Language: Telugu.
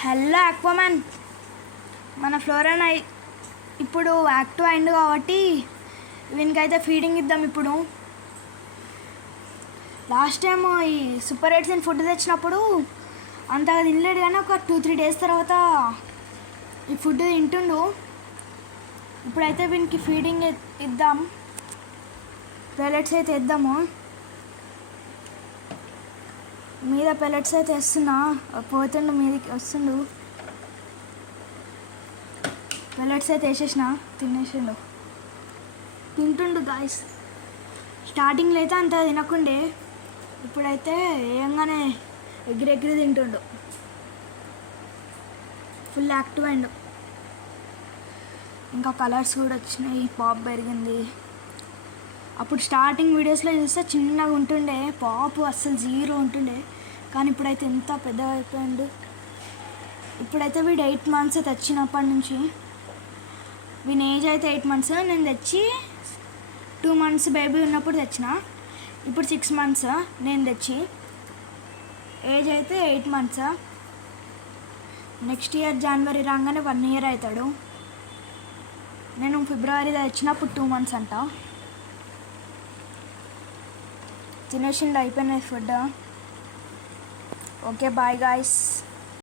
హలో అక్వామ్యాన్, మన ఫ్లోరన్ ఇప్పుడు యాక్టివ్ అయింది కాబట్టి వీనికైతే ఫీడింగ్ ఇద్దాం. ఇప్పుడు లాస్ట్ టైం ఈ సూపర్ ఎయిట్స్ ఫుడ్ తెచ్చినప్పుడు అంతగా తినలేడు, కానీ ఒక 2-3 డేస్ తర్వాత ఈ ఫుడ్ తింటుండు. ఇప్పుడైతే వీనికి ఫీడింగ్ ఇద్దాం. పెల్లెట్స్ అయితే ఇద్దాము. మీద పెల్లెట్స్ అయితే వేస్తున్నా, పోతుండు మీదకి వస్తుండు. పెల్లెట్స్ అయితే వేసేసిన, తినేసిండు, తింటుండు గాయస్. స్టార్టింగ్లో అయితే అంత తినకుండే, ఇప్పుడైతే ఏంగానే ఎగిరెగిరి తింటుండు. ఫుల్ యాక్టివ్ అయిండు. ఇంకా కలర్స్ కూడా వచ్చినాయి, పాప్ పెరిగింది. అప్పుడు స్టార్టింగ్ వీడియోస్లో చూస్తే చిన్నగా ఉంటుండే, పాపు అస్సలు 0 ఉంటుండే, కానీ ఇప్పుడైతే ఎంత పెద్దగా అయిపోయిండు. ఇప్పుడైతే వీడు 8 months తెచ్చినప్పటి నుంచి. వీని ఏజ్ అయితే 8 months. నేను తెచ్చి 2 months బేబీ ఉన్నప్పుడు తెచ్చిన. ఇప్పుడు 6 months నేను తెచ్చి. ఏజ్ అయితే 8 months. నెక్స్ట్ ఇయర్ జనవరి రాగానే 1 year అవుతాడు. నేను ఫిబ్రవరిలో తెచ్చినప్పుడు 2 months అంట. తినేసిండు, అయిపోయినాయి ఫుడ్. Okay, bye guys.